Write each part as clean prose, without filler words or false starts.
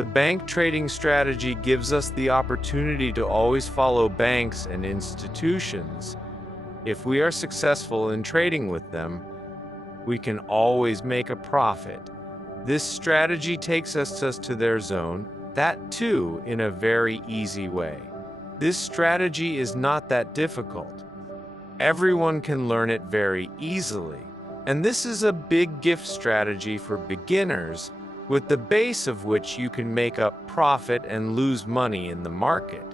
The bank trading strategy gives us the opportunity to always follow banks and institutions. If we are successful in trading with them, we can always make a profit. This strategy takes us to their zone, that too in a very easy way. This strategy is not that difficult. Everyone can learn it very easily, and this is a big gift strategy for beginners, with the base of which you can make up profit and lose money in the market.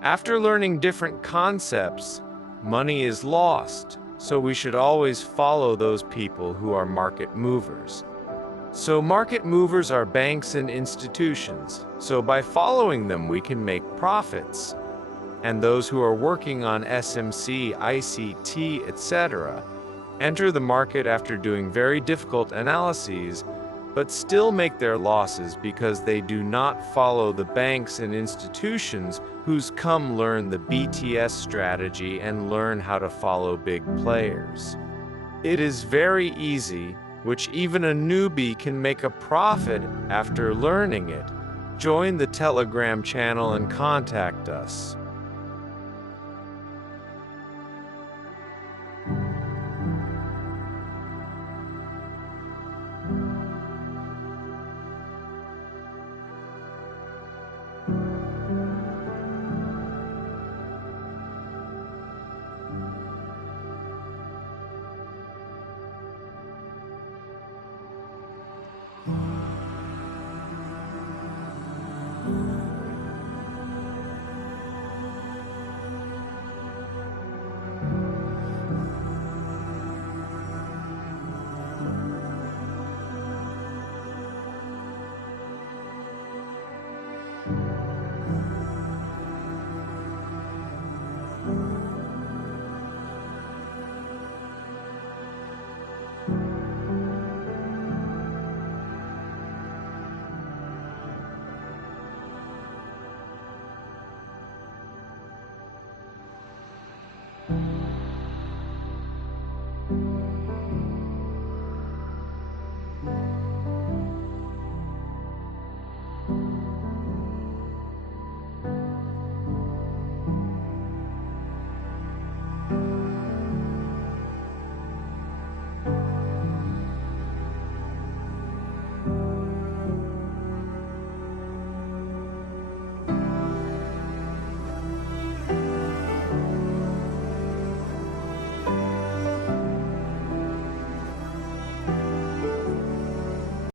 After learning different concepts, money is lost, so we should always follow those people who are market movers. So market movers are banks and institutions, so by following them we can make profits. And those who are working on SMC, ICT, etc., enter the market after doing very difficult analyses, but still make their losses because they do not follow the banks and institutions who's come learn the BTS strategy and learn how to follow big players. It is very easy, which even a newbie can make a profit after learning it. Join the Telegram channel and contact us.